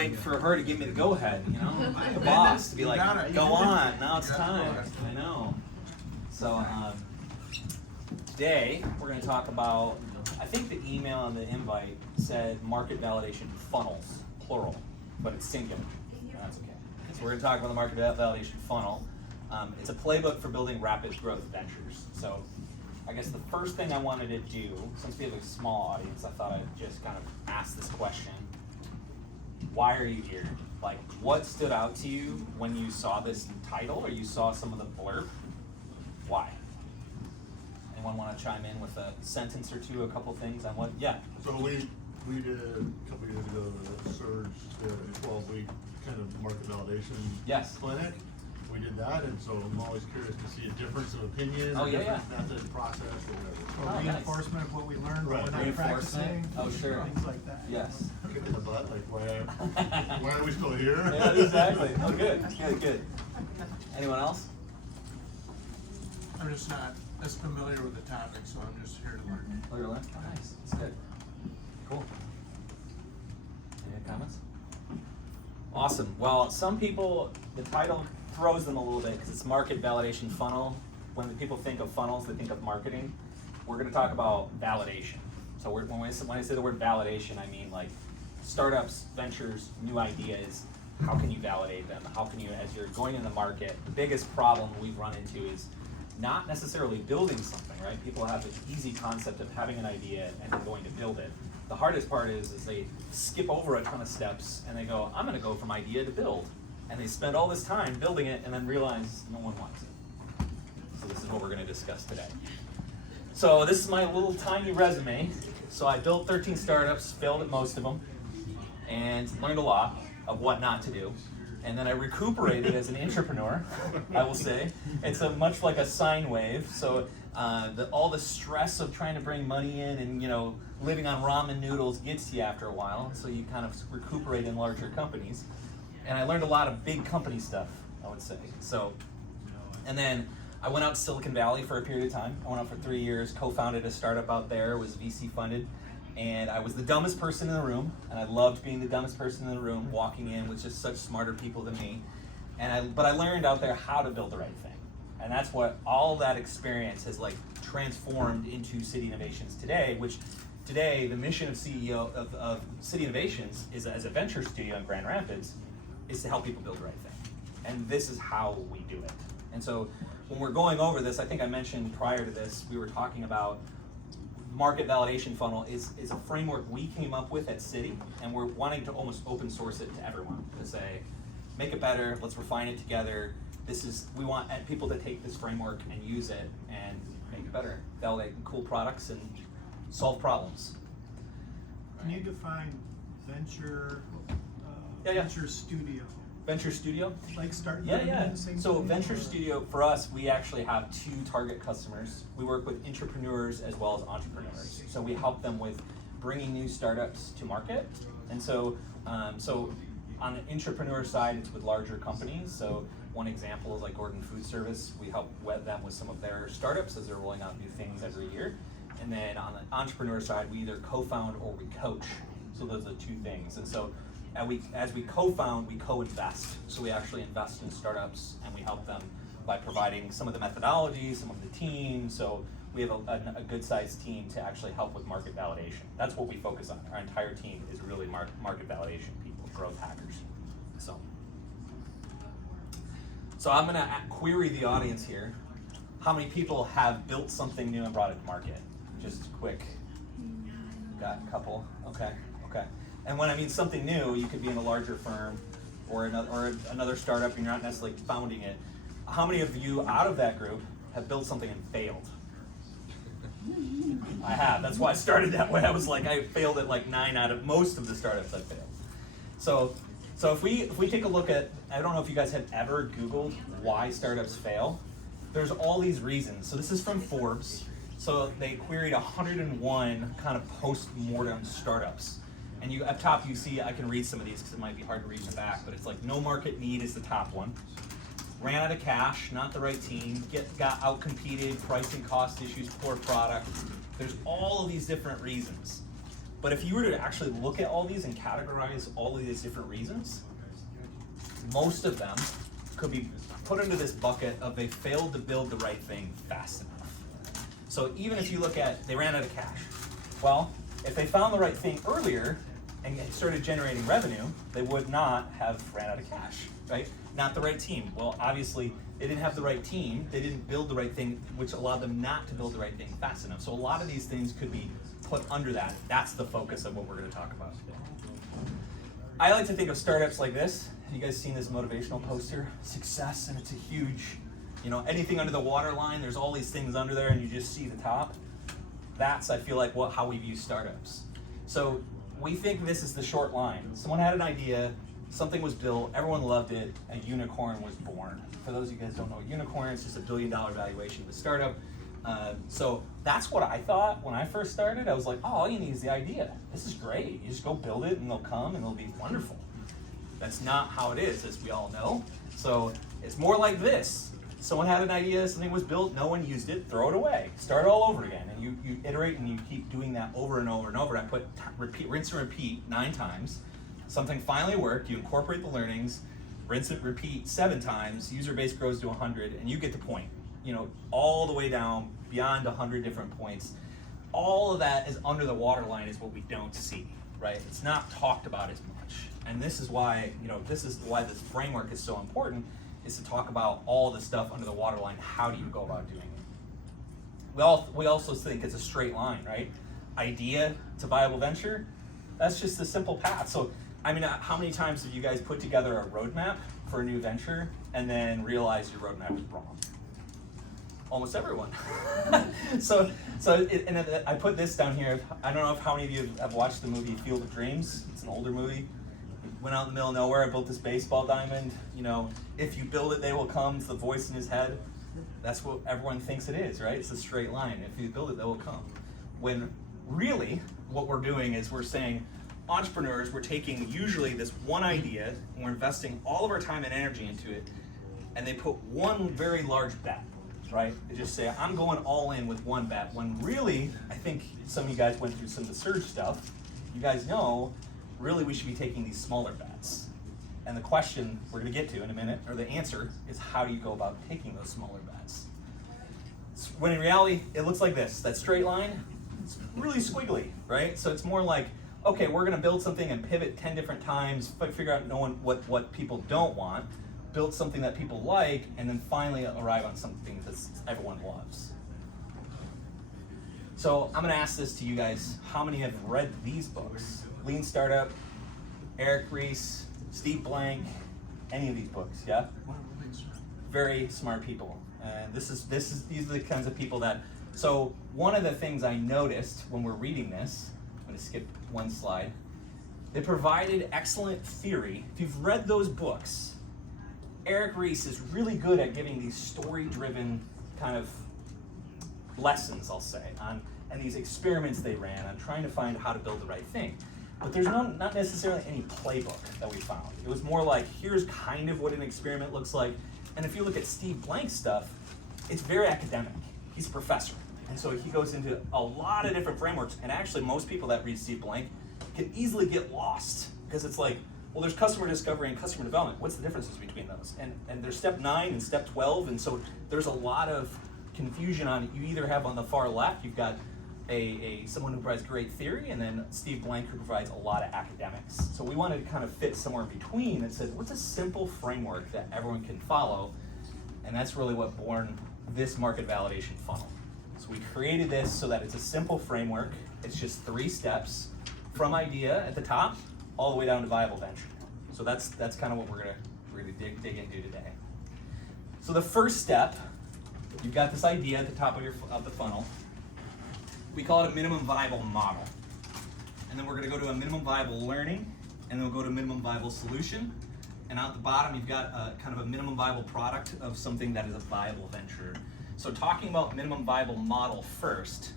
waiting for her to give me the go-ahead, you know, the boss to be like, go on, now it's time. I know. So today we're going to talk about, I think the email on the invite said market validation funnels, plural, but it's singular. That's okay. So we're going to talk about the market validation funnel. It's a playbook for building rapid growth ventures. So I guess the first thing I wanted to do, since we have a small audience, I thought I'd just kind of ask this question. Why are you here? Like, what stood out to you when you saw this title or you saw some of the blurb? Why? Anyone want to chime in with a sentence or two, a couple things on what? Yeah. So we did a couple years ago the Surge, a 12-week kind of market validation clinic. We did that, and so I'm always curious to see a difference of opinion, different method, process, or whatever. Or reinforcement of what we learned, Right. what we're not practicing. Oh, sure. Things like that. Yes. Kick in the butt, like why are we still here? Yeah, exactly. Oh, good. Anyone else? I'm just not as familiar with the topic, so I'm just here to learn. Oh, you're learning? Oh, nice. That's good. Cool. Any comments? Awesome. Well, some people, the title throws them a little bit because it's market validation funnel. When the people think of funnels, they think of marketing. We're going to talk about validation. So when I say the word validation, I mean like startups, ventures, new ideas. How can you validate them? How can you, as you're going in the market, the biggest problem we've run into is not necessarily building something, right? People have this easy concept of having an idea and then going to build it. The hardest part is they skip over a ton of steps and they go, I'm going to go from idea to build. And they spend all this time building it and then realize no one wants it. So this is what we're going to discuss today. So this is my little tiny resume. So I built 13 startups, failed at most of them, and learned a lot of what not to do. And then I recuperated as an entrepreneur, I will say. It's much like a sine wave. So all the stress of trying to bring money in and living on ramen noodles gets to you after a while. So you kind of recuperate in larger companies. And I learned a lot of big company stuff, I would say. So, and then I went out to Silicon Valley for a period of time. I went out for 3 years, co-founded a startup out there, was VC funded. And I was the dumbest person in the room, and I loved being the dumbest person in the room, walking in with just such smarter people than me. But I learned out there how to build the right thing. And that's what all that experience has transformed into City Innovations today, which today the mission of CEO of City Innovations is, as a venture studio in Grand Rapids, is to help people build the right thing. And this is how we do it. And so when we're going over this, I think I mentioned prior to this, we were talking about market validation funnel is a framework we came up with at City, and we're wanting to almost open source it to everyone to say, make it better, let's refine it together. We want people to take this framework and use it and make it better, validate cool products and solve problems. Can you define venture venture studio? Venture studio? Like start Yeah. Same So thing, venture or? studio, for us, we actually have 2 target customers. We work with entrepreneurs as well as entrepreneurs. So we help them with bringing new startups to market. And so on the entrepreneur side, it's with larger companies. So one example is like Gordon Food Service. We help them with some of their startups as they're rolling out new things every year. And then on the entrepreneur side, we either co-found or we coach. So those are the 2 things. And so as we co-found, we co-invest. So we actually invest in startups and we help them by providing some of the methodology, some of the team. So we have a good sized team to actually help with market validation. That's what we focus on. Our entire team is really market validation people, growth hackers. So I'm gonna query the audience here. How many people have built something new and brought it to market? Just quick. Got a couple. Okay. And when I mean something new, you could be in a larger firm or another startup and you're not necessarily founding it. How many of you out of that group have built something and failed? I have. That's why I started that way. I was like, I failed at like 9 out of most of the startups I failed. So if we take a look at, I don't know if you guys have ever Googled why startups fail. There's all these reasons. So this is from Forbes. So they queried 101 kind of post-mortem startups. And up top you see, I can read some of these because it might be hard to read in the back, but it's like no market need is the top one. Ran out of cash, not the right team, got outcompeted, pricing cost issues, poor product. There's all of these different reasons. But if you were to actually look at all these and categorize all of these different reasons, most of them could be put into this bucket of they failed to build the right thing fast enough. So even if you look at, they ran out of cash. Well, if they found the right thing earlier and started generating revenue, they would not have ran out of cash, right? Not the right team. Well, obviously, they didn't have the right team. They didn't build the right thing, which allowed them not to build the right thing fast enough. So a lot of these things could be put under that. That's the focus of what we're going to talk about today. I like to think of startups like this. Have you guys seen this motivational poster? Success, and it's a huge, anything under the waterline, there's all these things under there and you just see the top. That's, I feel like, how we view startups. So we think this is the short line. Someone had an idea, something was built, everyone loved it, a unicorn was born. For those of you guys who don't know, a unicorn is just $1 billion valuation of a startup. So that's what I thought when I first started. I was like, all you need is the idea. This is great. You just go build it and they'll come and it'll be wonderful. That's not how it is, as we all know. So it's more like this. Someone had an idea, something was built, no one used it, throw it away. Start all over again. And you iterate and you keep doing that over and over and over. I put rinse and repeat 9 times. Something finally worked, you incorporate the learnings, rinse and repeat 7 times, user base grows to 100, and you get the point. All the way down beyond 100 different points. All of that is under the waterline is what we don't see, right? It's not talked about as much. And this is why, this framework is so important, is to talk about all the stuff under the waterline. How do you go about doing it? We also think it's a straight line, right? Idea to viable venture, that's just the simple path. So, how many times have you guys put together a roadmap for a new venture and then realized your roadmap was wrong? Almost everyone. I put this down here. I don't know how many of you have watched the movie Field of Dreams. It's an older movie. Went out in the middle of nowhere. I built this baseball diamond. If you build it, they will come. It's the voice in his head. That's what everyone thinks it is, right? It's a straight line. If you build it, they will come. When really, what we're doing is we're saying, entrepreneurs, we're taking usually this one idea and we're investing all of our time and energy into it, and they put one very large bet, right? They just say, I'm going all in with one bet, when really, I think some of you guys went through some of the Surge stuff. You guys know, really we should be taking these smaller bets. And the question we're gonna get to in a minute, or the answer, is how do you go about taking those smaller bets? When in reality, it looks like this, that straight line, it's really squiggly, right? So it's more like, okay, we're gonna build something and pivot 10 different times, figure out what people don't want, build something that people like, and then finally arrive on something that everyone loves. So I'm gonna ask this to you guys, how many have read these books? Lean Startup, Eric Ries, Steve Blank, any of these books, yeah? Very smart people. And these are the kinds of people that, so one of the things I noticed when we're reading this, I'm gonna skip one slide, they provided excellent theory. If you've read those books, Eric Ries is really good at giving these story-driven kind of lessons, I'll say, and these experiments they ran on trying to find how to build the right thing. But there's not necessarily any playbook that we found. It was more like, here's kind of what an experiment looks like. And if you look at Steve Blank's stuff, it's very academic. He's a professor. And so he goes into a lot of different frameworks. And actually, most people that read Steve Blank can easily get lost, because it's like, well, there's customer discovery and customer development. What's the differences between those? And there's step 9 and step 12. And so there's a lot of confusion on it. You either have on the far left, you've got someone who provides great theory, and then Steve Blank, who provides a lot of academics. So we wanted to kind of fit somewhere in between that said, what's a simple framework that everyone can follow? And that's really what born this market validation funnel. So we created this so that it's a simple framework. It's just 3 steps from idea at the top all the way down to viable venture. So that's kind of what we're gonna dig into today. So the first step, you've got this idea at the top of the funnel. We call it a minimum viable model. And then we're gonna go to a minimum viable learning, and then we'll go to minimum viable solution. And out the bottom, you've got kind of a minimum viable product of something that is a viable venture. So talking about minimum viable model first,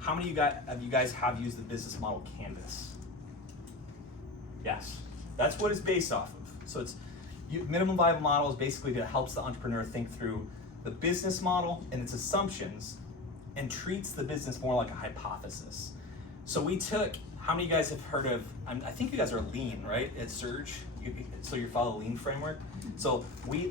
how many of you guys have used the business model canvas? Yes, that's what it's based off of. So minimum viable model is basically helps the entrepreneur think through the business model and its assumptions, and treats the business more like a hypothesis. So we took how many of you guys have heard of, I think you guys are lean, right, at Surge? So you follow the lean framework? So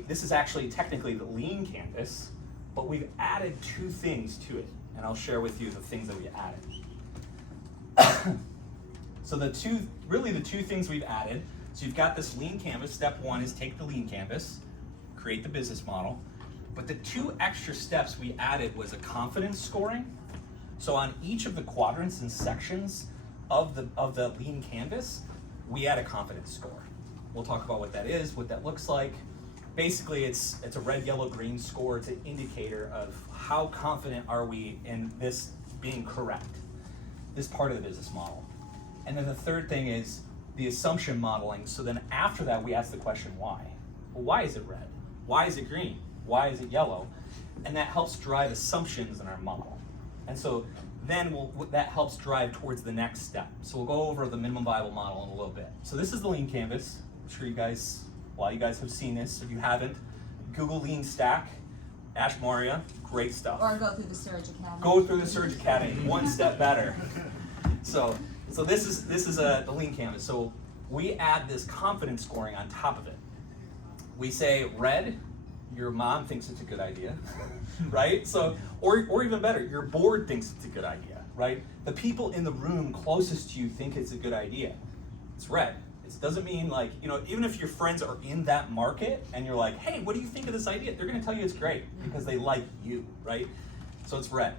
this is actually technically the lean canvas, but we've added 2 things to it, and I'll share with you the things that we added. So the two things we've added, so you've got this lean canvas. Step 1 is take the lean canvas, create the business model. But the 2 extra steps we added was a confidence scoring. So on each of the quadrants and sections of the lean canvas, we add a confidence score. We'll talk about what that is, what that looks like. Basically, it's a red, yellow, green score. It's an indicator of how confident are we in this being correct, this part of the business model. And then the third thing is the assumption modeling. So then after that, we ask the question, why? Well, why is it red? Why is it green? Why is it yellow? And that helps drive assumptions in our model. And so then that helps drive towards the next step. So we'll go over the minimum viable model in a little bit. So this is the lean canvas. I'm sure you guys have seen this. If you haven't, Google Lean Stack, Ash Maurya, great stuff. Or go through the Surge Academy. Go through the Surge Academy, one step better. So this is the lean canvas. So we add this confidence scoring on top of it. We say red, your mom thinks it's a good idea, right? So, or even better, your board thinks it's a good idea, right? The people in the room closest to you think it's a good idea. It's red. It doesn't mean like, even if your friends are in that market and you're like, hey, what do you think of this idea? They're gonna tell you it's great because they like you, right? So it's red.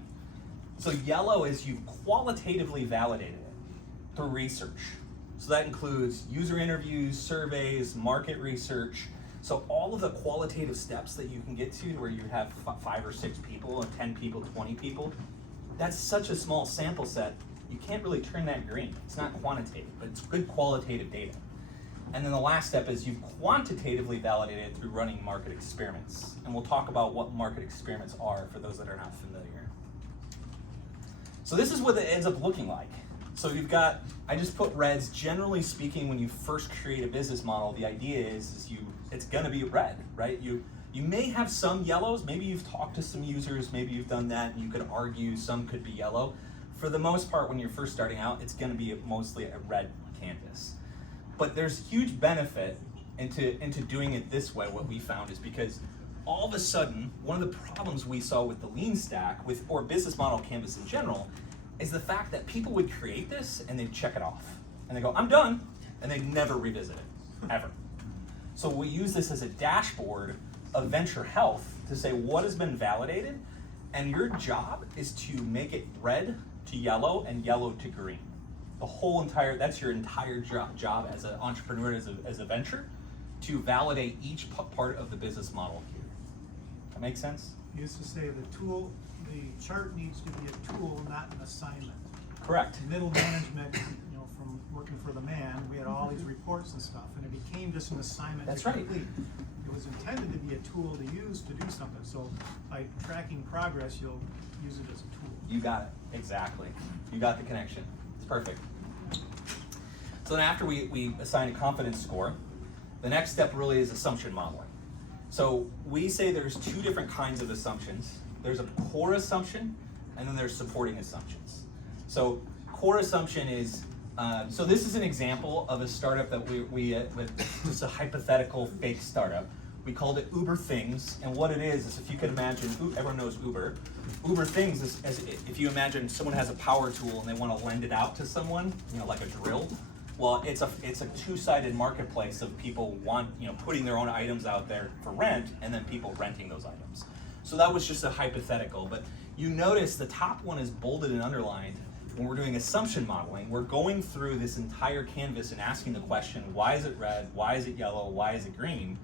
So yellow is you've qualitatively validated it through research. So that includes user interviews, surveys, market research. So all of the qualitative steps that you can get to where you have 5 or 6 people, or 10 people, 20 people, that's such a small sample set, you can't really turn that green. It's not quantitative, but it's good qualitative data. And then the last step is you've quantitatively validated through running market experiments. And we'll talk about what market experiments are for those that are not familiar. So this is what it ends up looking like. So you've got, I just put reds. Generally speaking, when you first create a business model, the idea is it's gonna be red, right? You may have some yellows. Maybe you've talked to some users, maybe you've done that, and you could argue some could be yellow. For the most part, when you're first starting out, it's gonna be mostly a red canvas. But there's huge benefit into doing it this way. What we found is because all of a sudden, one of the problems we saw with the lean stack, or business model canvas in general, is the fact that people would create this and they'd check it off. And they go, I'm done, and they'd never revisit it, ever. So we use this as a dashboard of venture health to say what has been validated, and your job is to make it red to yellow and yellow to green. That's your entire job as an entrepreneur, as a venture, to validate each part of the business model here. That make sense? You used to say the chart needs to be a tool, not an assignment. Correct. Middle management, from working for the man, we had all these reports and stuff, and it became just an assignment That's to right. complete. It was intended to be a tool to use to do something, so by tracking progress, you'll use it as a tool. You got it, exactly. You got the connection. It's perfect. So then after we assign a confidence score, the next step really is assumption modeling. So we say there's 2 different kinds of assumptions. There's a core assumption, and then there's supporting assumptions. So core assumption is, so this is an example of a startup that we just a hypothetical fake startup. We called it Uber Things, and what it is if you could imagine, everyone knows Uber. Uber Things is as if you imagine someone has a power tool and they want to lend it out to someone, like a drill. Well, it's a 2-sided marketplace of people putting their own items out there for rent, and then people renting those items. So that was just a hypothetical, but you notice the top one is bolded and underlined. When we're doing assumption modeling, we're going through this entire canvas and asking the question, why is it red? Why is it yellow? Why is it green?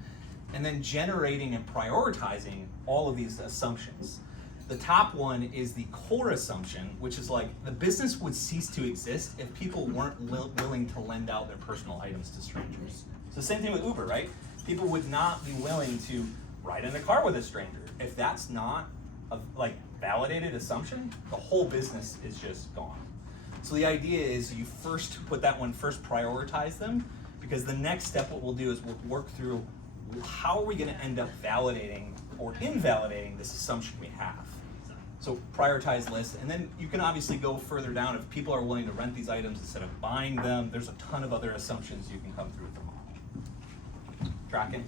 And then generating and prioritizing all of these assumptions. The top one is the core assumption, which is like the business would cease to exist if people weren't willing to lend out their personal items to strangers. So same thing with Uber, right? People would not be willing to ride in a car with a stranger. If that's not a validated assumption, the whole business is just gone. So the idea is you first put that one first, prioritize them, because the next step what we'll do is we'll work through how are we going to end up validating or invalidating this assumption we have. So prioritize lists, and then you can obviously go further down if people are willing to rent these items instead of buying them. There's a ton of other assumptions you can come through with the model. Tracking?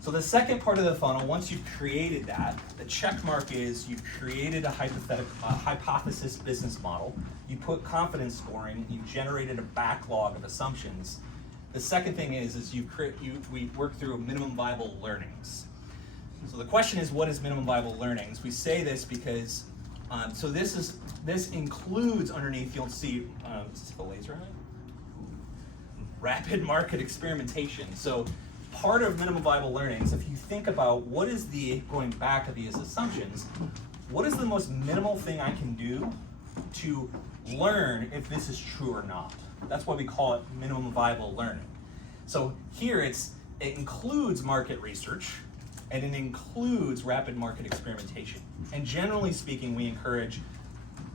So the second part of the funnel, once you've created that, the check mark is you've created a hypothesis business model, you put confidence scoring, you've generated a backlog of assumptions. The second thing is we work through minimum viable learnings. So the question is, what is minimum viable learnings? We say this because, so this includes underneath, you'll see, is this the laser on it? Rapid market experimentation. So part of minimum viable learnings, if you think about what is going back to these assumptions, what is the most minimal thing I can do to learn if this is true or not? That's why we call it minimum viable learning. So here it includes market research, and it includes rapid market experimentation. And generally speaking, we encourage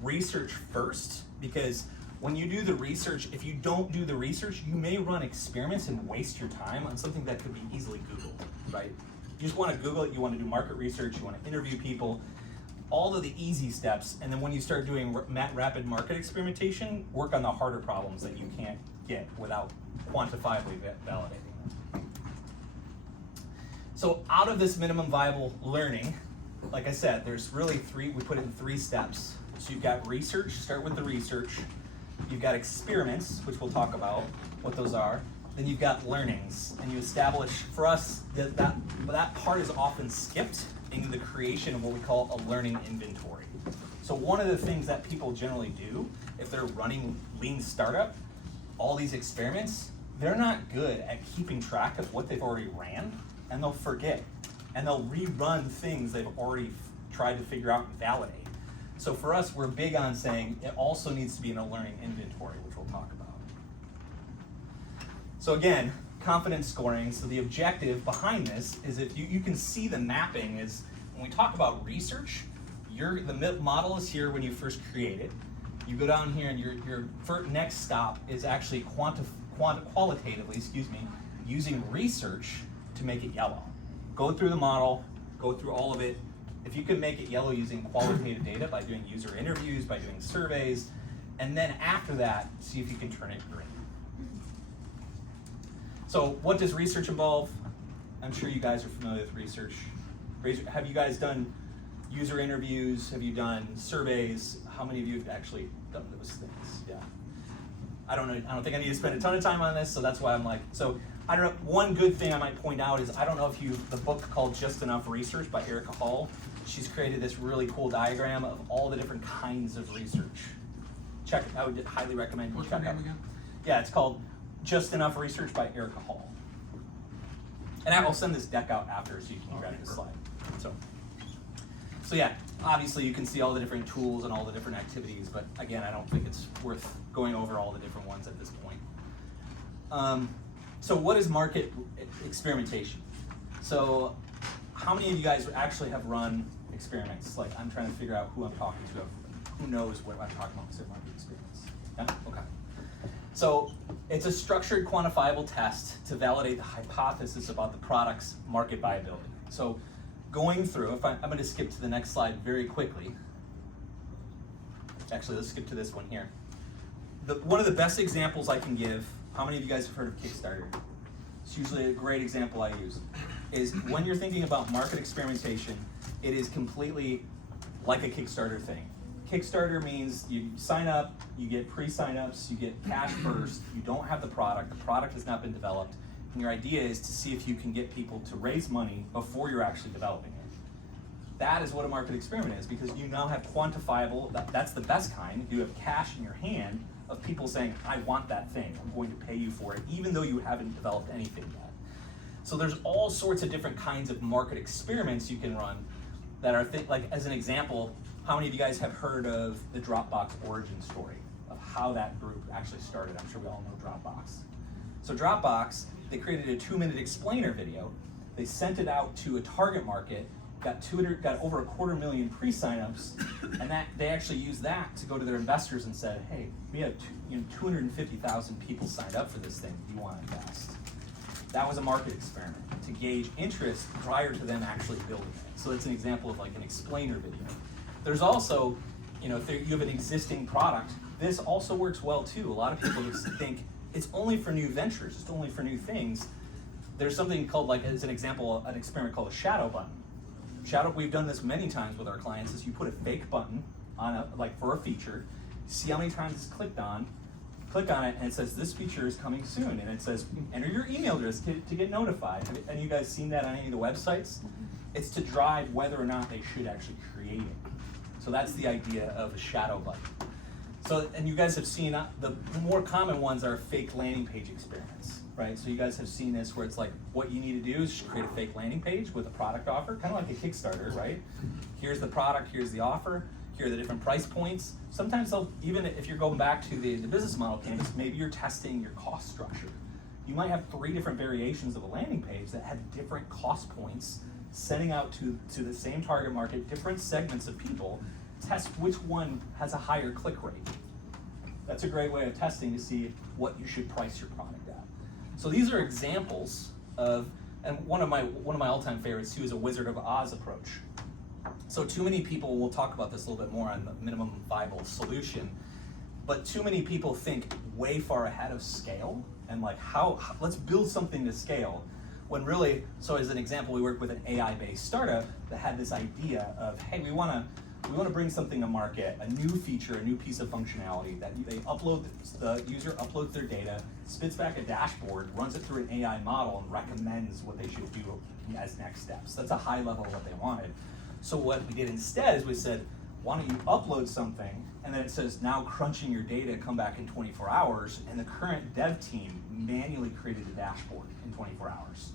research first, because when you do the research, if you don't do the research, you may run experiments and waste your time on something that could be easily Googled, right? You just want to Google it, you want to do market research, you want to interview people, all of the easy steps, and then when you start doing rapid market experimentation, work on the harder problems that you can't get without quantifiably validating them. So out of this minimum viable learning, like I said, there's really we put it in 3 steps. So you've got research, start with the research. You've got experiments, which we'll talk about what those are. Then you've got learnings, and you establish, for us, that part is often skipped in the creation of what we call a learning inventory. So one of the things that people generally do, if they're running lean startup, all these experiments, they're not good at keeping track of what they've already ran, and they'll forget, and they'll rerun things they've already tried to figure out and validate. So for us, we're big on saying it also needs to be in a learning inventory, which we'll talk about. So again, confidence scoring. So the objective behind this is if you can see the mapping is when we talk about research, the model is here when you first create it. You go down here and your next stop is actually qualitatively, using research to make it yellow. Go through the model, go through all of it. If you can make it yellow using qualitative data by doing user interviews, by doing surveys, and then after that, see if you can turn it green. So what does research involve? I'm sure you guys are familiar with research. Have you guys done user interviews? Have you done surveys? How many of you have actually done those things? Yeah. I don't know. I don't think I need to spend a ton of time on this, so that's why I'm like, so I don't know. One good thing I might point out is I don't know if the book called Just Enough Research by Erica Hall. She's created this really cool diagram of all the different kinds of research. Check it. I would highly recommend you check out. What's the name again? Yeah, it's called Just Enough Research by Erica Hall. And I will send this deck out after so you can grab this slide. So yeah, obviously you can see all the different tools and all the different activities, but again, I don't think it's worth going over all the different ones at this point. So what is market experimentation? So how many of you guys actually have run experiments? Like I'm trying to figure out who I'm talking to, who knows what I'm talking about when I say market experiments. Yeah, okay. So it's a structured quantifiable test to validate the hypothesis about the product's market viability. So going through, I'm going to skip to the next slide very quickly. Actually, let's skip to this one here. One of the best examples I can give, how many of you guys have heard of Kickstarter? It's usually a great example I use, is when you're thinking about market experimentation, it is completely like a Kickstarter thing. Kickstarter means you sign up, you get pre-signups, you get cash first, you don't have the product has not been developed, and your idea is to see if you can get people to raise money before you're actually developing it. That is what a market experiment is, because you now have quantifiable, that's the best kind, you have cash in your hand of people saying, I want that thing, I'm going to pay you for it, even though you haven't developed anything yet. So there's all sorts of different kinds of market experiments you can run that are, like as an example, how many of you guys have heard of the Dropbox origin story, of how that group actually started? I'm sure we all know Dropbox. So Dropbox, they created a 2-minute explainer video. They sent it out to a target market, got over 250,000 pre-signups, and they actually used that to go to their investors and said, hey, we have 250,000 people signed up for this thing. Do you want to invest? That was a market experiment to gauge interest prior to them actually building it. So it's an example of like an explainer video. There's also, you know, if you have an existing product, this also works well too. A lot of people just think it's only for new ventures, it's only for new things. There's something called, like as an example, an experiment called a shadow button. We've done this many times with our clients, is you put a fake button on like for a feature, see how many times it's clicked on, click on it, and it says this feature is coming soon, and it says enter your email address to get notified. Have any of you guys seen that on any of the websites? It's to drive whether or not they should actually create it. So that's the idea of a shadow button. So, and you guys have seen, the more common ones are fake landing page experiments, right? So you guys have seen this where it's like, what you need to do is just create a fake landing page with a product offer, kind of like a Kickstarter, right? Here's the product, here's the offer, here are the different price points. Sometimes they'll, even if you're going back to the business model canvas, maybe you're testing your cost structure. You might have 3 different variations of a landing page that have different cost points, sending out to the same target market, different segments of people, test which one has a higher click rate. That's a great way of testing to see what you should price your product at. So these are examples of, and one of my all-time favorites too is a Wizard of Oz approach. So too many people, we'll talk about this a little bit more on the minimum viable solution, but too many people think way far ahead of scale and like how let's build something to scale, when really, so as an example, we worked with an AI-based startup that had this idea of, hey, we want to bring something to market, a new feature, a new piece of functionality that the user uploads their data, spits back a dashboard, runs it through an AI model, and recommends what they should do as next steps. That's a high level of what they wanted. So what we did instead is we said, why don't you upload something, and then it says now crunching your data, come back in 24 hours, and the current dev team manually created the dashboard in 24 hours.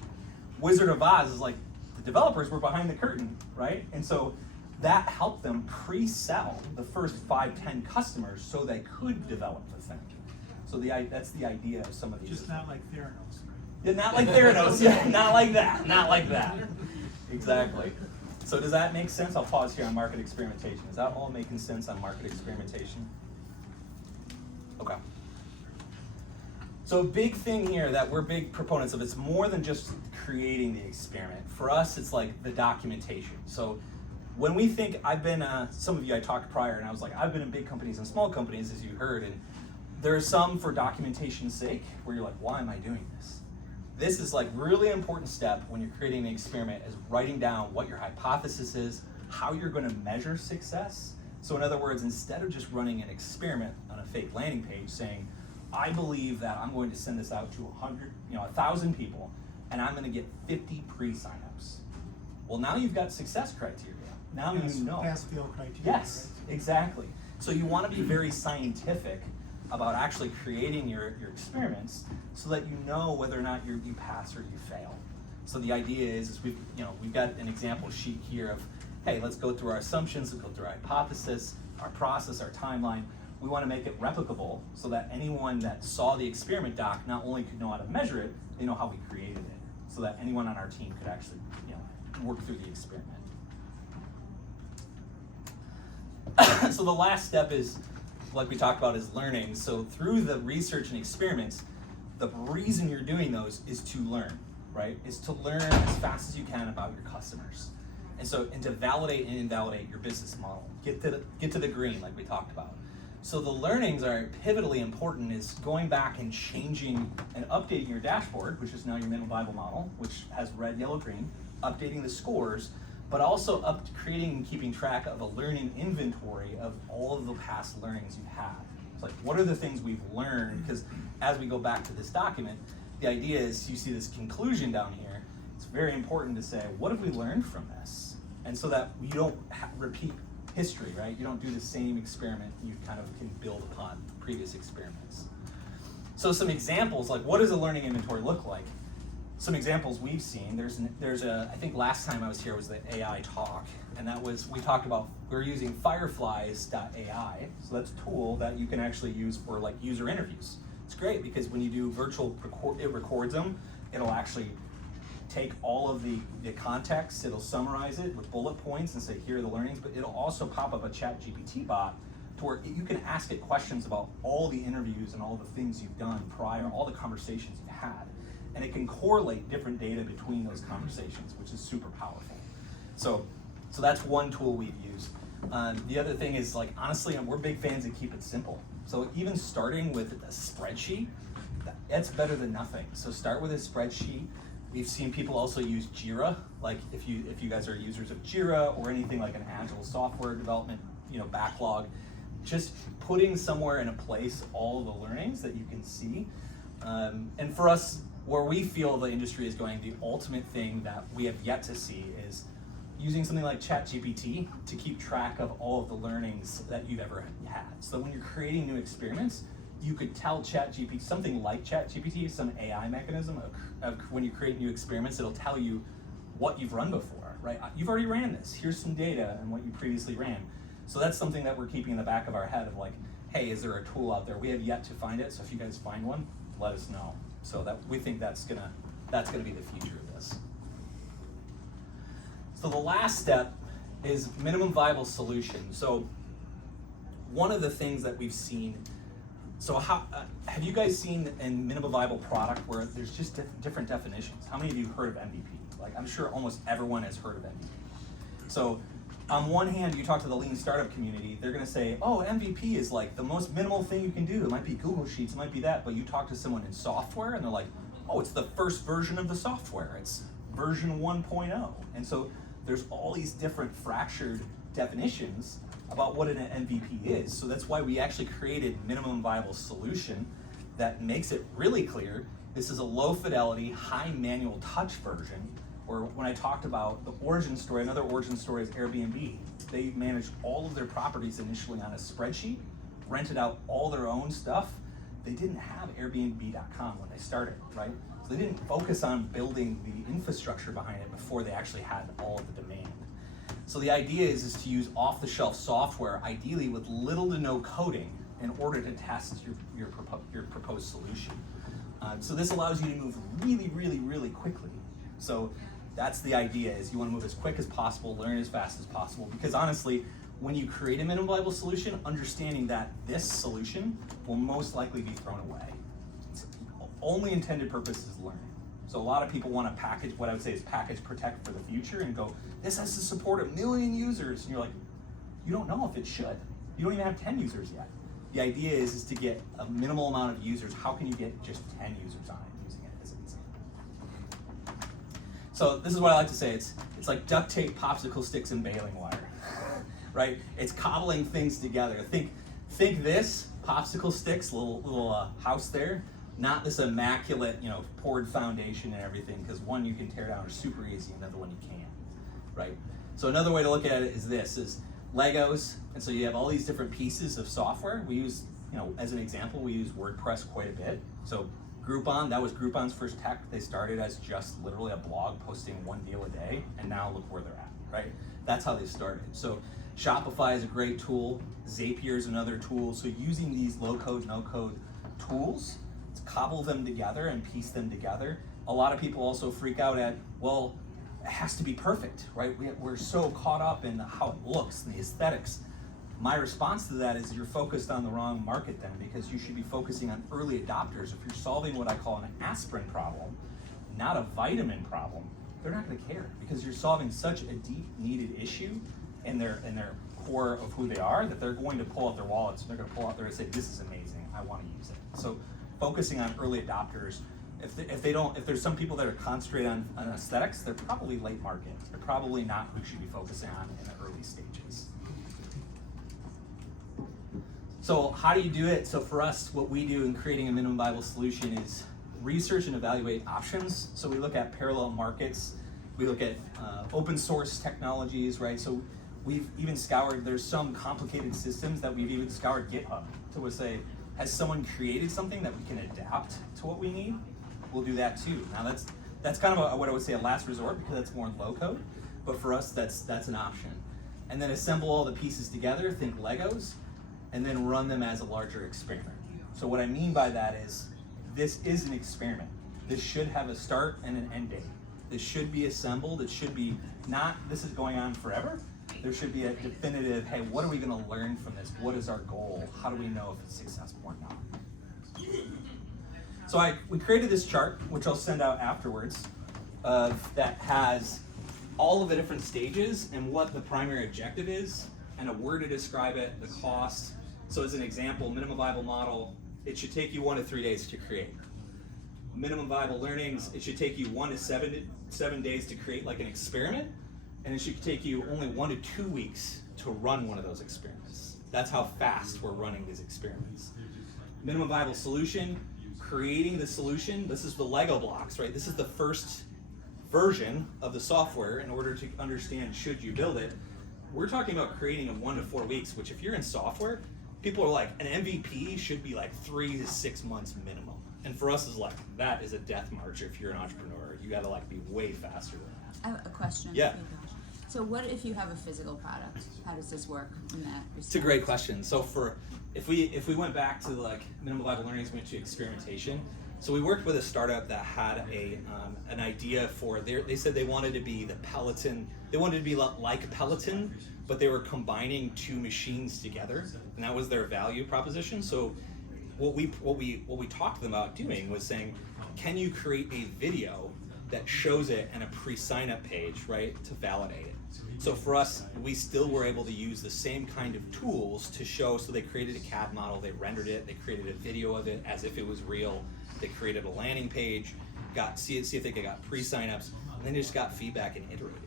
Wizard of Oz is like, the developers were behind the curtain, right? And so that helped them pre-sell the first 5-10 customers so they could develop the thing. So that's the idea of some of these. Just not like Theranos, right? Yeah, not like Theranos, yeah, not like that, not like that. Exactly. So does that make sense? I'll pause here on market experimentation. Is that all making sense on market experimentation? Okay. So a big thing here that we're big proponents of, it's more than just creating the experiment. For us, it's like the documentation. So when we think, I've been, some of you I talked prior, and I was like, I've been in big companies and small companies, as you heard, and there are some for documentation's sake, where you're like, why am I doing this? This is like really important step when you're creating an experiment, is writing down what your hypothesis is, how you're going to measure success. So in other words, instead of just running an experiment on a fake landing page saying, I believe that I'm going to send this out to 1,000 people, and I'm going to get 50 pre-signups. Well, now you've got success criteria. Now you know. Pass-fail criteria. Yes, right? exactly. So you want to be very scientific about actually creating your experiments so that you know whether or not you pass or you fail. So the idea is we've got an example sheet here of, hey, let's go through our assumptions, let's go through our hypothesis, our process, our timeline. We want to make it replicable so that anyone that saw the experiment doc not only could know how to measure it, they know how we created it, so that anyone on our team could actually work through the experiment. So the last step is, like we talked about, is learning. So through the research and experiments, the reason you're doing those is to learn, right? Is to learn as fast as you can about your customers. And to validate and invalidate your business model. Get to the green, like we talked about. So the learnings are pivotally important, is going back and changing and updating your dashboard, which is now your minimum viable model, which has red, yellow, green, updating the scores, but also creating and keeping track of a learning inventory of all of the past learnings you've had. It's like, what are the things we've learned? Because as we go back to this document, the idea is, you see this conclusion down here, it's very important to say, what have we learned from this? And so that you don't repeat history, right? You don't do the same experiment, you kind of can build upon previous experiments. So some examples, like what does a learning inventory look like? Some examples we've seen, I think last time I was here was the AI talk, and that was, we talked about, we're using fireflies.ai, so that's a tool that you can actually use for like user interviews. It's great because when you do virtual it records them, it'll actually take all of the context, it'll summarize it with bullet points and say, here are the learnings, but it'll also pop up a ChatGPT bot to where you can ask it questions about all the interviews and all the things you've done prior, all the conversations you've had. and it can correlate different data between those conversations, which is super powerful. So that's one tool we've used. The other thing is, like, honestly, we're big fans of keep it simple. So even starting with a spreadsheet, that's better than nothing. So start with a spreadsheet. We've seen people also use Jira, like if you guys are users of Jira or anything like an agile software development, backlog, just putting somewhere in a place all of the learnings that you can see. And for us, where we feel the industry is going, the ultimate thing that we have yet to see is using something like ChatGPT to keep track of all of the learnings that you've ever had. So when you're creating new experiments, you could tell ChatGPT, something like ChatGPT, some AI mechanism of when you create new experiments, it'll tell you what you've run before, right? You've already ran this, here's some data and what you previously ran. So that's something that we're keeping in the back of our head of like, hey, is there a tool out there? We have yet to find it, so if you guys find one, let us know. So that we think that's gonna be the future of this. So the last step is minimum viable solution. So one of the things that we've seen, so how have you guys seen in minimum viable product where there's just different definitions? How many of you have heard of MVP? Like, I'm sure almost everyone has heard of MVP. So on one hand, you talk to the lean startup community, they're gonna say, oh, MVP is like the most minimal thing you can do. It might be Google Sheets, it might be that, but you talk to someone in software and they're like, oh, it's the first version of the software. It's version 1.0. And so there's all these different fractured definitions about what an MVP is. So that's why we actually created minimum viable solution that makes it really clear. This is a low fidelity, high manual touch version, or when I talked about the origin story, another origin story is Airbnb. They managed all of their properties initially on a spreadsheet, rented out all their own stuff. They didn't have Airbnb.com when they started, right? So they didn't focus on building the infrastructure behind it before they actually had all of the demand. So the idea is to use off-the-shelf software, ideally with little to no coding, in order to test your proposed solution. So this allows you to move really, really, really quickly. So that's the idea, is you want to move as quick as possible, learn as fast as possible, because honestly, when you create a minimum viable solution, understanding that this solution will most likely be thrown away. Its only intended purpose is learning. So a lot of people want to package, what I would say is package protect for the future and go, this has to support 1 million users. And you're like, you don't know if it should. You don't even have 10 users yet. The idea is to get a minimal amount of users. How can you get just 10 users on it using it as an example? So this is what I like to say. It's like duct tape, popsicle sticks, and baling wire, right? It's cobbling things together. Think this, popsicle sticks, little house there, not this immaculate, poured foundation and everything, because one you can tear down is super easy, another one you can't, right? So another way to look at it is this, is Legos, and so you have all these different pieces of software. We use, as an example, we use WordPress quite a bit. So Groupon, that was Groupon's first tech. They started as just literally a blog posting one deal a day, and now look where they're at, right? That's how they started. So Shopify is a great tool. Zapier is another tool. So using these low-code, no-code tools, to cobble them together and piece them together. A lot of people also freak out at, well, it has to be perfect, right? We're so caught up in how it looks and the aesthetics. My response to that is you're focused on the wrong market then, because you should be focusing on early adopters. If you're solving what I call an aspirin problem, not a vitamin problem, they're not gonna care, because you're solving such a deep needed issue in their core of who they are, that they're going to pull out their wallets and they're gonna pull out there and say, this is amazing, I wanna use it. So focusing on early adopters. If there's some people that are concentrated on aesthetics, they're probably late market. They're probably not who should be focusing on in the early stages. So how do you do it? So for us, what we do in creating a minimum viable solution is research and evaluate options. So we look at parallel markets. We look at open source technologies, right? So we've even scoured, there's some complicated systems that we've even scoured GitHub to say, has someone created something that we can adapt to what we need? We'll do that too. Now that's kind of what I would say a last resort, because that's more low code, but for us that's an option. And then assemble all the pieces together, think Legos, and then run them as a larger experiment. So what I mean by that is, this is an experiment. This should have a start and an end date. This should be assembled. It should be not, this is going on forever. There should be a definitive, hey, what are we gonna learn from this? What is our goal? How do we know if it's successful or not? So we created this chart, which I'll send out afterwards, that has all of the different stages and what the primary objective is, and a word to describe it, the cost. So as an example, minimum viable model, it should take you 1 to 3 days to create. Minimum viable learnings, it should take you 1 to 7 days to create like an experiment, and it should take you only 1 to 2 weeks to run one of those experiments. That's how fast we're running these experiments. Minimum viable solution, creating the solution, this is the Lego blocks, right? This is the first version of the software in order to understand should you build it. We're talking about creating in 1 to 4 weeks, which if you're in software, people are like, an MVP should be like 3 to 6 months minimum. And for us is like, that is a death march if you're an entrepreneur. You gotta like be way faster than that. I have a question. Yeah. So what if you have a physical product? How does this work in that respect? It's a great question. So if we went back to like minimum viable learnings, went to experimentation. So we worked with a startup that had an idea for they said they wanted to be the Peloton. They wanted to be like Peloton, but they were combining 2 machines together, and that was their value proposition. So what we talked to them about doing was saying, can you create a video that shows it and a pre-sign-up page, right, to validate it? So for us, we still were able to use the same kind of tools to show. So they created a CAD model, they rendered it, they created a video of it as if it was real. They created a landing page, see if they got pre-signups, and then just got feedback and iterated.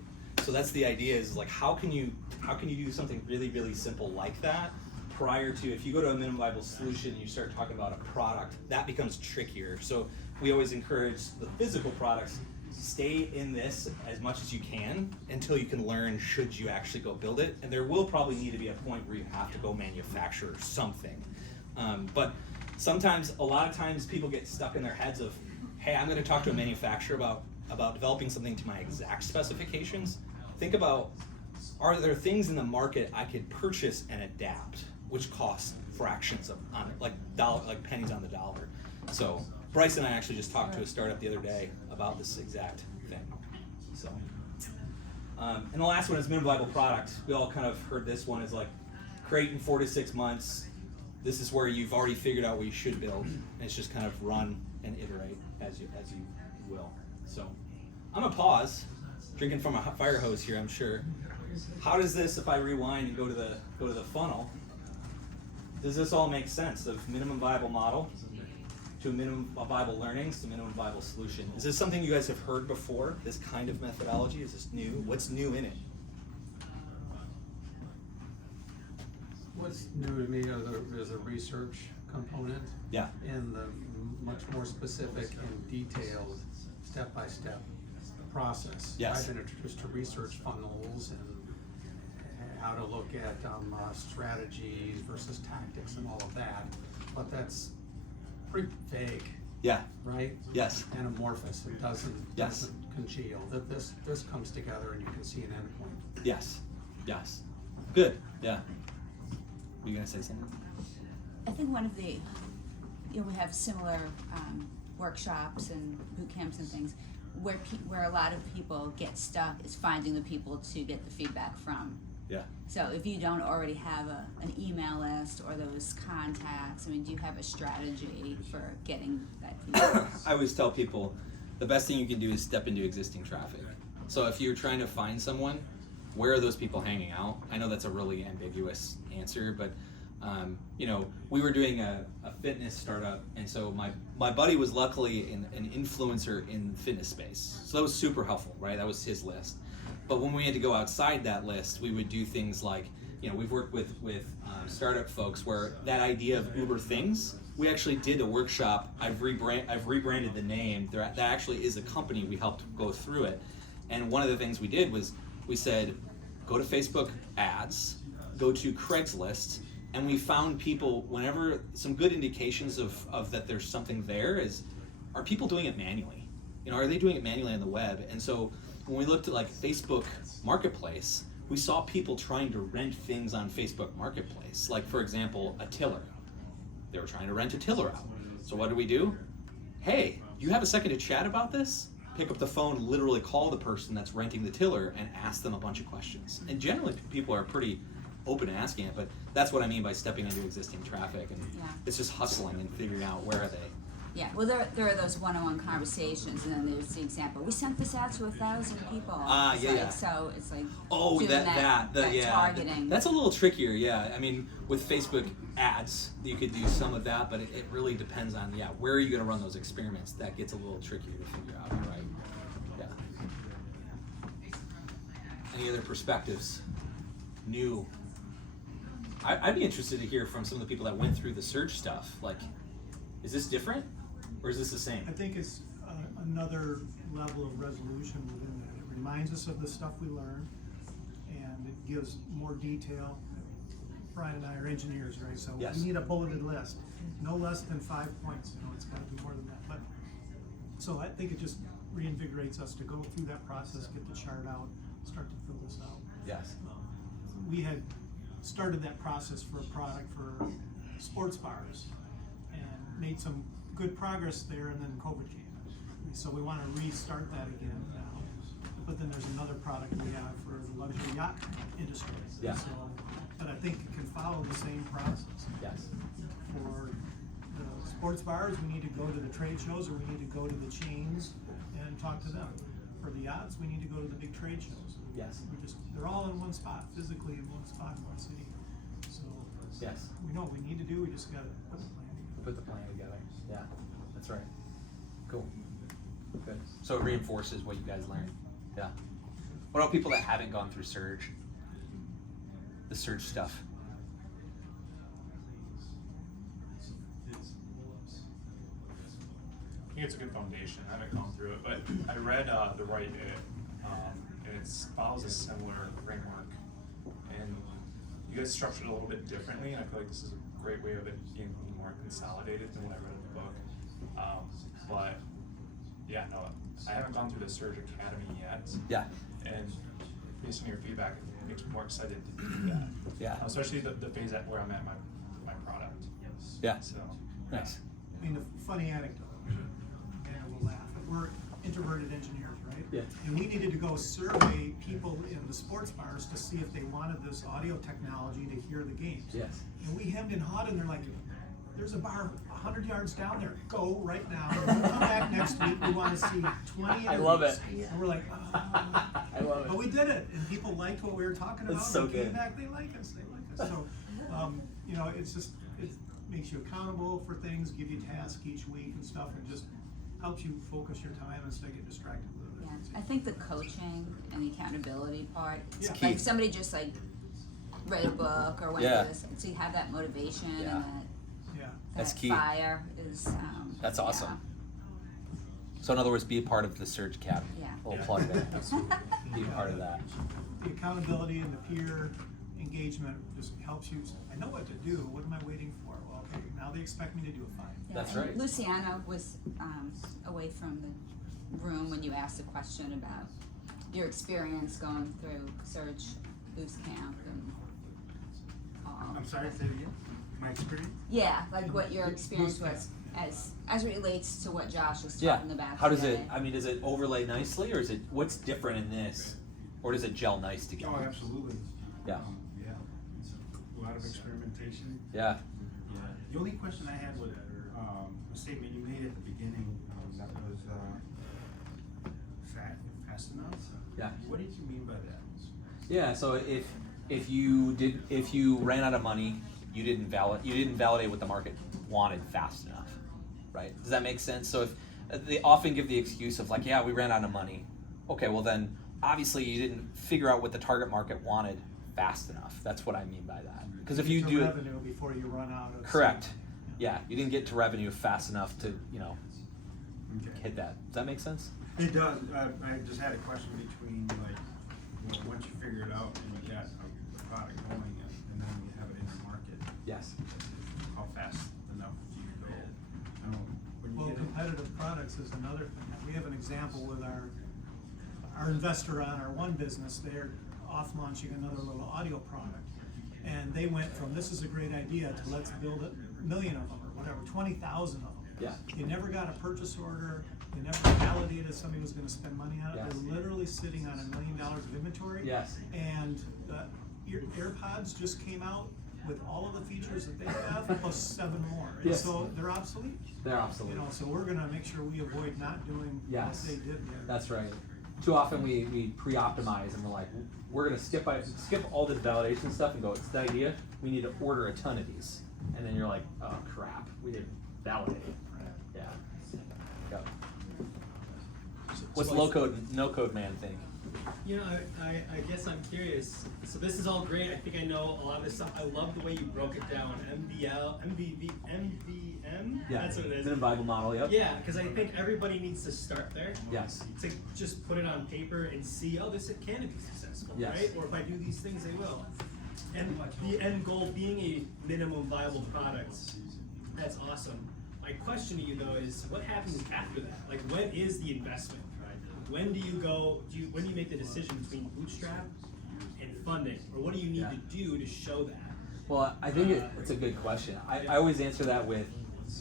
So that's the idea, is like how can you do something really, really simple like that prior to, if you go to a minimum viable solution and you start talking about a product, that becomes trickier. So we always encourage the physical products, stay in this as much as you can until you can learn should you actually go build it. And there will probably need to be a point where you have to go manufacture something. But sometimes, a lot of times people get stuck in their heads of, hey, I'm gonna talk to a manufacturer about developing something to my exact specifications. Think about, are there things in the market I could purchase and adapt, which cost fractions of, like pennies on the dollar. So Bryce and I actually just talked to a startup the other day about this exact thing. So, and the last one is minimum viable product. We all kind of heard this one is like, create in 4 to 6 months. This is where you've already figured out what you should build, and it's just kind of run and iterate as you will. So, I'm gonna pause, drinking from a fire hose here, I'm sure. How does this, if I rewind and go to the funnel, does this all make sense of minimum viable model to minimum viable learnings to minimum viable solution? Is this something you guys have heard before? This kind of methodology, is this new? What's new in it? What's new to me is a research component. Yeah. And the much more specific and detailed step-by-step process. Yes. I've been introduced to research funnels and how to look at strategies versus tactics and all of that, but that's pretty vague. Yeah. Right? Yes. And amorphous. It doesn't congeal. That this comes together and you can see an endpoint. Yes. Yes. Good. Yeah. Were you gonna say something? I think one of the, we have similar workshops and boot camps and things where a lot of people get stuck is finding the people to get the feedback from. Yeah. So if you don't already have an email list or those contacts, I mean, do you have a strategy for getting that feedback? I always tell people the best thing you can do is step into existing traffic. So if you're trying to find someone, where are those people hanging out? I know that's a really ambiguous answer, but we were doing a fitness startup, and so my buddy was luckily an influencer in the fitness space. So that was super helpful, right? That was his list. But when we had to go outside that list, we would do things like, we've worked with startup folks where that idea of Uber Things, we actually did a workshop. I've rebranded the name. That actually is a company. We helped go through it. And one of the things we did was we said, go to Facebook ads, go to Craigslist, and we found people, whenever some good indications of that there's something there is, are people doing it manually? Are they doing it manually on the web? And so when we looked at like Facebook Marketplace, we saw people trying to rent things on Facebook Marketplace. Like for example, a tiller. They were trying to rent a tiller out. So what do? Hey, you have a second to chat about this? Pick up the phone, literally call the person that's renting the tiller and ask them a bunch of questions. And generally people are pretty open to asking it, but that's what I mean by stepping into existing traffic, and it's just hustling and figuring out where are they. Yeah, well, there are those one-on-one conversations, and then there's the example. We sent this out to 1,000 people. It's yeah, like, yeah. So it's like Oh, doing that yeah. targeting. That's a little trickier, yeah. I mean, with Facebook ads, you could do some of that, but it really depends on, where are you going to run those experiments? That gets a little trickier to figure out, right? Yeah. Any other perspectives? New? I'd be interested to hear from some of the people that went through the search stuff. Like, is this different, or is this the same? I think it's another level of resolution within that. It reminds us of the stuff we learned, and it gives more detail. Brian and I are engineers, right? So Yes. we need a bulleted list, no less than 5 points. It's got to be more than that. But so I think it just reinvigorates us to go through that process, get the chart out, start to fill this out. Yes. We had started that process for a product for sports bars and made some good progress there, and then COVID came. And so we want to restart that again now. But then there's another product we have for the luxury yacht industry. Yeah. So, but I think it can follow the same process. Yes. For the sports bars, we need to go to the trade shows, or we need to go to the chains and talk to them. For the yachts, we need to go to the big trade shows. Yes. They're all in one spot, physically in one spot in one city. So Yes. we know what we need to do, we just gotta put the plan together. Put the plan together. Yeah, that's right. Cool. Good. So it reinforces what you guys learned. Yeah. What about people that haven't gone through Surge? The Surge stuff. I think it's a good foundation. I haven't gone through it, but I read The Right It, and it follows a similar framework. And you guys structured it a little bit differently, and I feel like this is a great way of it being more consolidated than what I read in the book. But yeah, no, I haven't gone through the Surge Academy yet. Yeah. And based on your feedback, it makes me more excited to do that. Yeah. Especially the phase at where I'm at my product. Yeah. So Nice. I mean, a funny anecdote, and I will laugh, but we're introverted engineers, right? Yeah. And we needed to go survey people in the sports bars to see if they wanted this audio technology to hear the games. Yes. And we hemmed and hawed, and they're like, there's a bar 100 yards down there. Go right now. We'll come back next week. We want to see 20 I love interviews." it. And we're like, I love it. But we did it, and people liked what we were talking about. That's so They came good. back, they like us. So, you know, it's just, it makes you accountable for things, give you tasks each week and stuff, and just helps you focus your time instead of get distracted with other things. I think the coaching and the accountability part, It's key. like somebody just like read a book or went Yeah. through this, so you have that motivation Yeah. and Yeah. That's that key. fire is. That's awesome. So in other words, be a part of the Surge Academy. Yeah. A little Yeah. plug there. Be a part of that. The accountability and the peer engagement just helps you, I know what to do, what am I waiting for? Well, okay, now they expect me to do it fine. Yeah, That's and right. Luciana was away from the room when you asked a question about your experience going through Surge Boost Camp and. I'm sorry, say it again? My experience? Yeah, like what your experience was as it relates to what Josh was Yeah. talking about. How does today. it? I mean, does it overlay nicely, or is it what's different in this, or does it gel nice Oh, together? absolutely. Yeah. Yeah. A lot of experimentation. Yeah. Yeah. The only question I had was a statement you made at the beginning that was fast enough. Yeah. What did you mean by that? Yeah. So if you ran out of money, you didn't validate what the market wanted fast enough, right? Does that make sense? So if they often give the excuse of like, yeah, we ran out of money. Okay, well then obviously you didn't figure out what the target market wanted fast enough. That's what I mean by that. Because if you Get to do it revenue before you run out of. correct, yeah, you didn't get to revenue fast enough to Okay. hit that. Does that make sense? It does. I just had a question between like, once you figure it out and you got the product going and then you have it in the market, Yes. how fast enough do you go? I don't know, when you Well, get it- competitive products is another thing. We have an example with our investor on our one business. They're off launching another little audio product. And they went from, this is a great idea, to let's build 1 million of them, or whatever, 20,000 of them. Yeah. They never got a purchase order. They never validated somebody was gonna spend money on it. Yes. They're literally sitting on $1 million of inventory. Yes. And AirPods just came out with all of the features that they have, plus 7 more. And Yes. so they're obsolete. They're obsolete. You know, so we're gonna make sure we avoid not doing Yes. what they did there. That's right. Too often we pre-optimize and we're like, we're gonna skip all this validation stuff and go, it's the idea, we need to order a ton of these. And then you're like, oh crap, we didn't validate it. Yeah. Yep. What's low code, no code man think? You know, I guess I'm curious. So this is all great. I think I know a lot of this stuff. I love the way you broke it down. MVL, MVV, MVM? Yeah, That's what it is. Minimum Viable Model, yep. Yeah, because I think everybody needs to start there. Yes. To just put it on paper and see, oh, this can be successful, Yes. right? Or if I do these things, they will. And the end goal being a minimum viable product, that's awesome. My question to you though is, what happens after that? Like, when is the investment? When do you go? When do you make the decision between bootstrap and funding, or what do you need to do to show that? Well, I think it's a good question. I always answer that with,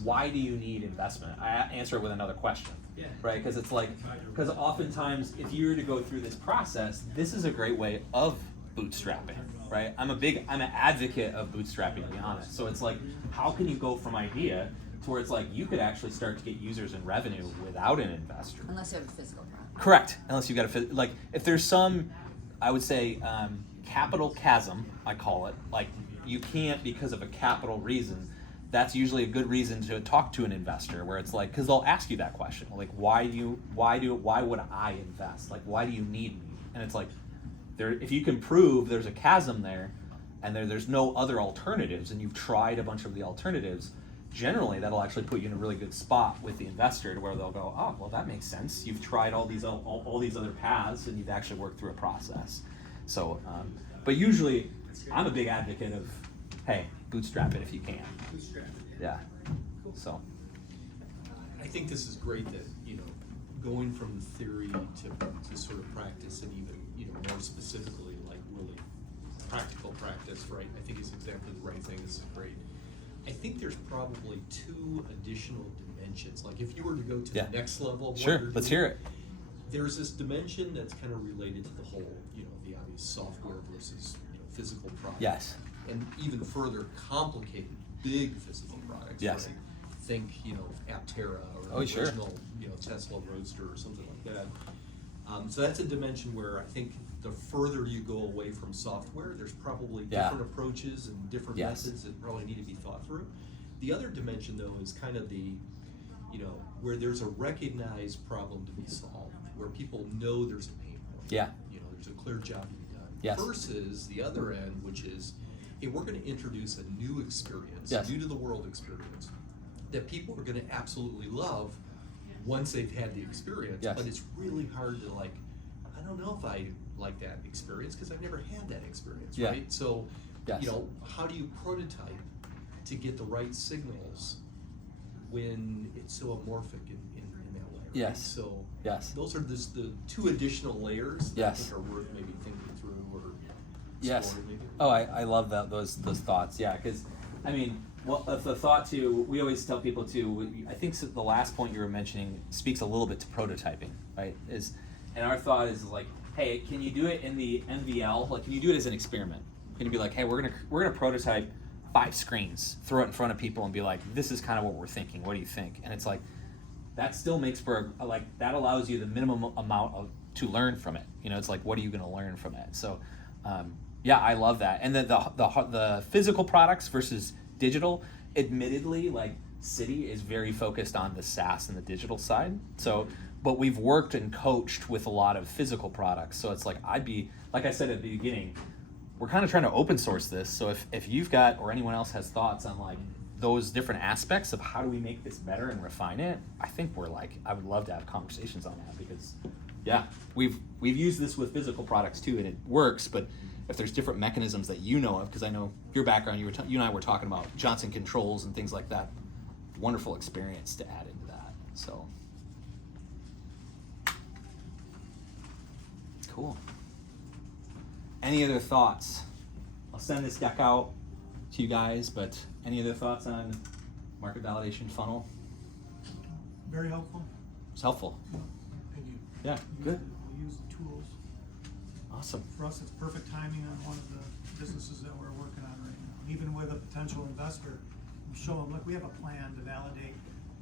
why do you need investment? I answer it with another question, Yeah. right? Because it's like, because oftentimes if you were to go through this process, this is a great way of bootstrapping, right? I'm an advocate of bootstrapping, to be honest. So it's like, how can you go from idea to where it's like you could actually start to get users and revenue without an investor? Unless you have a physical product. Correct, unless you've got a, like, if there's some, I would say, capital chasm, I call it, like, you can't because of a capital reason, that's usually a good reason to talk to an investor, where it's like, because they'll ask you that question, like, why would I invest? Like, why do you need me? And it's like, if you can prove there's a chasm there, and there's no other alternatives, and you've tried a bunch of the alternatives, generally that'll actually put you in a really good spot with the investor, to where they'll go, oh, well, that makes sense. You've tried all these other paths, and you've actually worked through a process. So, but usually, I'm a big advocate of, hey, bootstrap it if you can. Bootstrap. Yeah. So. I think this is great that, you know, going from theory to sort of practice, and even, you know, more specifically, like really practical practice, right? I think is exactly the right thing. This is great. I think there's probably 2 additional dimensions. Like if you were to go to the next level of what Sure, you're let's doing, hear it. There's this dimension that's kind of related to the whole, you know, the obvious software versus, you know, physical product. Yes. And even further complicated, big physical products. Yes. Right? Think, you know, Aptera or Oh, sure. original, you know, Tesla Roadster or something like that. So that's a dimension where I think the further you go away from software, there's probably different approaches and different methods that probably need to be thought through. The other dimension, though, is kind of the, you know, where there's a recognized problem to be solved, where people know there's a pain point. Yeah. You know, there's a clear job to be done. Yes. Versus the other end, which is, hey, we're going to introduce a new experience, Yes. new to the world experience, that people are going to absolutely love once they've had the experience. Yes. But it's really hard to, like, I don't know if I like that experience because I've never had that experience, Yeah. right? So, Yes. you know, how do you prototype to get the right signals when it's so amorphic in that way? Right? Yes. So Yes. those are just the 2 additional layers that I Yes. think are worth maybe thinking through or Yes. exploring maybe. Oh, I love those thoughts. Yeah, because I mean, well, the thought too. We always tell people too. I think the last point you were mentioning speaks a little bit to prototyping, right? And our thought is like, hey, can you do it in the MVL? Like, can you do it as an experiment? Can you be like, hey, we're gonna prototype 5 screens, throw it in front of people, and be like, this is kind of what we're thinking. What do you think? And it's like, that still makes for that allows you the minimum amount to learn from it. You know, it's like, what are you going to learn from it? So, yeah, I love that. And then the physical products versus digital, admittedly, like City is very focused on the SaaS and the digital side. So, but we've worked and coached with a lot of physical products. So it's like, like I said at the beginning, we're kind of trying to open source this. So if you've got, or anyone else has thoughts on like those different aspects of how do we make this better and refine it, I think I would love to have conversations on that, because yeah, we've used this with physical products too, and it works. But if there's different mechanisms that you know of, because I know your background, you and I were talking about Johnson Controls and things like that. Wonderful experience to add into that. So cool. Any other thoughts? I'll send this deck out to you guys, but any other thoughts on market validation funnel? Very helpful. It's helpful. And you Yeah, good. We use the tools. Awesome. For us, it's perfect timing on one of the businesses that we're working on right now. even with a potential investor, we show them, look, we have a plan to validate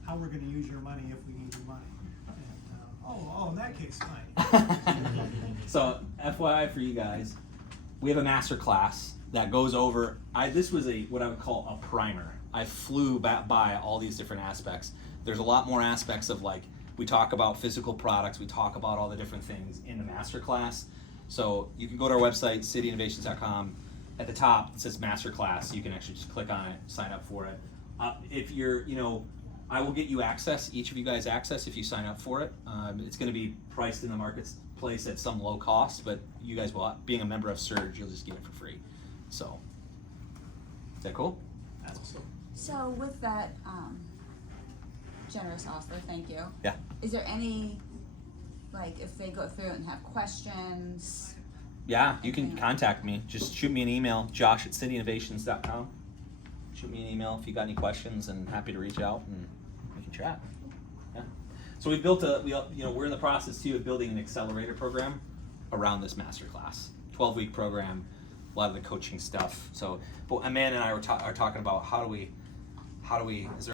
how we're gonna use your money if we need your money. And, in that case, fine. So FYI for you guys, we have a master class that goes over, this was what I would call a primer. I flew by all these different aspects. There's a lot more aspects of like, we talk about physical products, we talk about all the different things in the master class. So you can go to our website, cityinnovations.com. At the top, it says master class. You can actually just click on it, sign up for it. If you're, I will get you access, each of you guys access if you sign up for it. It's gonna be priced in the marketplace at some low cost, but you guys will, being a member of Surge, you'll just get it for free. So, is that cool? That's awesome. So with that generous offer, thank you. Yeah. Is there any, like, if they go through and have questions? Yeah, you can contact me. Just shoot me an email, josh@cityinnovations.com. Shoot me an email if you got any questions, and happy to reach out and we can chat. Yeah. So we've built we're in the process too of building an accelerator program around this masterclass, 12-week program, a lot of the coaching stuff. So, but Amanda and I are talking about how do we, is there